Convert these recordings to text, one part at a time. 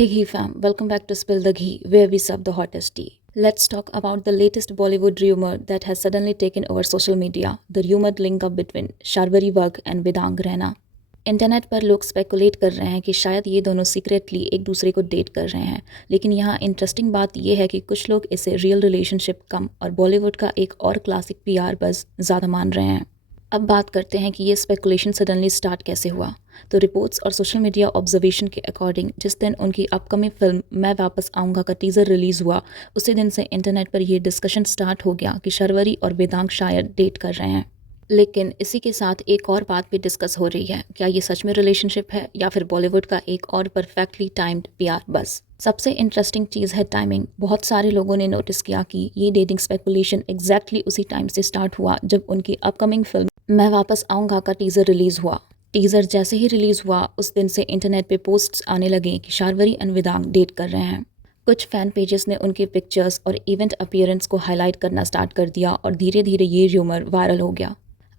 Hey Ghee fam, welcome back to Spill the Ghee, where we serve the hottest tea. Let's talk about the latest Bollywood rumor that has suddenly taken over social media, the rumored link up between Sharbari Wagh and Vedang Raina. Internet पर लोग speculate कर रहे हैं कि शायद ये दोनों secretly एक दूसरे को डेट कर रहे हैं, लेकिन यहाँ इंटरेस्टिंग बात यह है कि कुछ लोग इसे रियल रिलेशनशिप कम और बॉलीवुड का एक और क्लासिक पीआर बज़ ज़्यादा मान रहे हैं। अब बात करते हैं कि ये स्पेकुलेशन सडनली स्टार्ट कैसे हुआ। तो रिपोर्ट्स और सोशल मीडिया ऑब्जर्वेशन के अकॉर्डिंग जिस दिन उनकी अपकमिंग फिल्म मैं वापस आऊँगा का टीज़र रिलीज़ हुआ, उसी दिन से इंटरनेट पर यह डिस्कशन स्टार्ट हो गया कि शर्वरी और वेदांग शायद डेट कर रहे हैं। लेकिन इसी के साथ एक और बात भी डिस्कस हो रही है, क्या ये सच में रिलेशनशिप है या फिर बॉलीवुड का एक और परफेक्टली टाइम्ड पीआर बस। सबसे इंटरेस्टिंग चीज़ है टाइमिंग। बहुत सारे लोगों ने नोटिस किया कि ये डेटिंग स्पेकुलेशन एग्जैक्टली उसी टाइम से स्टार्ट हुआ जब उनकी अपकमिंग फिल्म मैं वापस आऊँगा का टीज़र रिलीज़ हुआ। टीज़र जैसे ही रिलीज़ हुआ उस दिन से इंटरनेट पे पोस्ट्स आने लगे कि शार्वरी एंड वेदांग डेट कर रहे हैं। कुछ फ़ैन पेजेस ने उनके पिक्चर्स और इवेंट अपीयरेंस को हाईलाइट करना स्टार्ट कर दिया और धीरे धीरे ये र्यूमर वायरल हो गया।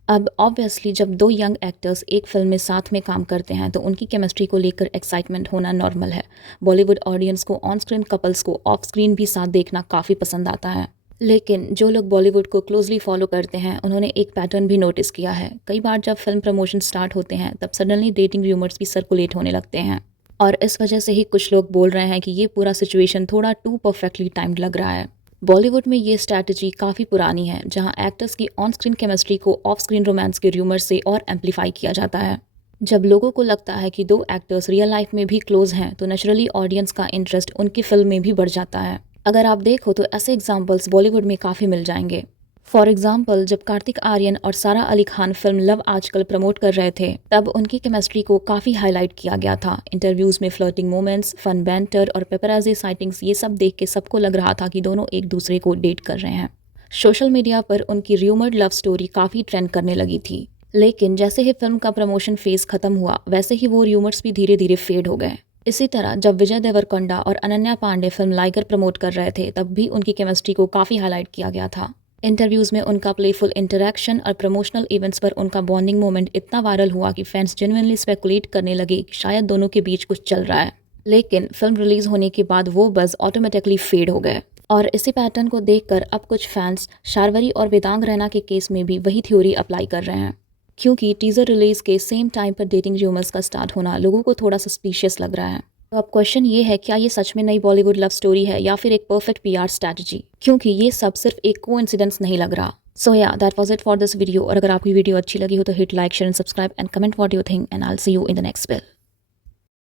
अब ऑब्वियसली जब दो यंग एक्टर्स एक फिल्म में साथ में काम करते हैं तो उनकी केमिस्ट्री को लेकर एक्साइटमेंट होना नॉर्मल है। बॉलीवुड ऑडियंस को ऑन स्क्रीन कपल्स को ऑफ स्क्रीन भी साथ देखना काफ़ी पसंद आता है। लेकिन जो लोग बॉलीवुड को क्लोजली फॉलो करते हैं उन्होंने एक पैटर्न भी नोटिस किया है। कई बार जब फिल्म प्रमोशन स्टार्ट होते हैं तब सडनली डेटिंग रूमर्स भी सर्कुलेट होने लगते हैं और इस वजह से ही कुछ लोग बोल रहे हैं कि ये पूरा सिचुएशन थोड़ा टू परफेक्टली टाइम्ड लग रहा है। बॉलीवुड में ये स्ट्रैटेजी काफ़ी पुरानी है, जहां एक्टर्स की ऑन स्क्रीन केमिस्ट्री को ऑफ स्क्रीन रोमांस के रूमर से और एम्पलीफाई किया जाता है। जब लोगों को लगता है कि दो एक्टर्स रियल लाइफ में भी क्लोज हैं तो नेचुरली ऑडियंस का इंटरेस्ट उनकी फिल्म में भी बढ़ जाता है। अगर आप देखो तो ऐसे एग्जाम्पल्स बॉलीवुड में काफ़ी मिल जाएंगे। फॉर एग्जाम्पल, जब कार्तिक आर्यन और सारा अली खान फिल्म लव आजकल प्रमोट कर रहे थे तब उनकी केमिस्ट्री को काफ़ी हाईलाइट किया गया था। इंटरव्यूज़ में फ्लर्टिंग मोमेंट्स, फन बैंटर और पेपराजी साइटिंग्स, ये सब देख के सबको लग रहा था कि दोनों एक दूसरे को डेट कर रहे हैं। सोशल मीडिया पर उनकी र्यूमर्ड लव स्टोरी काफ़ी ट्रेंड करने लगी थी। लेकिन जैसे ही फिल्म का प्रमोशन फेज खत्म हुआ वैसे ही वो र्यूमर्स भी धीरे धीरे फेड हो गए। इसी तरह जब विजय देवरकोंडा और अनन्या पांडे फिल्म लाइगर प्रमोट कर रहे थे तब भी उनकी केमिस्ट्री को काफ़ी हाईलाइट किया गया था। इंटरव्यूज़ में उनका प्लेफुल इंटरैक्शन और प्रमोशनल इवेंट्स पर उनका बॉन्डिंग मोमेंट इतना वायरल हुआ कि फैंस जेन्युइनली स्पेकुलेट करने लगे कि शायद दोनों के बीच कुछ चल रहा है। लेकिन फिल्म रिलीज होने के बाद वो बज़ ऑटोमेटिकली फेड हो गए और इसी पैटर्न को देखकर अब कुछ फैंस शार्वरी और वेदांग रैना के केस में भी वही थ्योरी अप्लाई कर रहे हैं, क्योंकि टीज़र रिलीज के सेम टाइम पर डेटिंग रूमर्स का स्टार्ट होना लोगों को थोड़ा सस्पिशियस लग रहा है। तो अब क्वेश्चन ये है, क्या ये सच में नई बॉलीवुड लव स्टोरी है या फिर एक परफेक्ट पीआर स्ट्रैटेजी, क्योंकि ये सब सिर्फ एक कोइंसिडेंस नहीं लग रहा। सो या that was it for this video. और अगर आपकी वीडियो अच्छी लगी हो तो hit like, share and subscribe and comment what you think and I will see you in the next bill.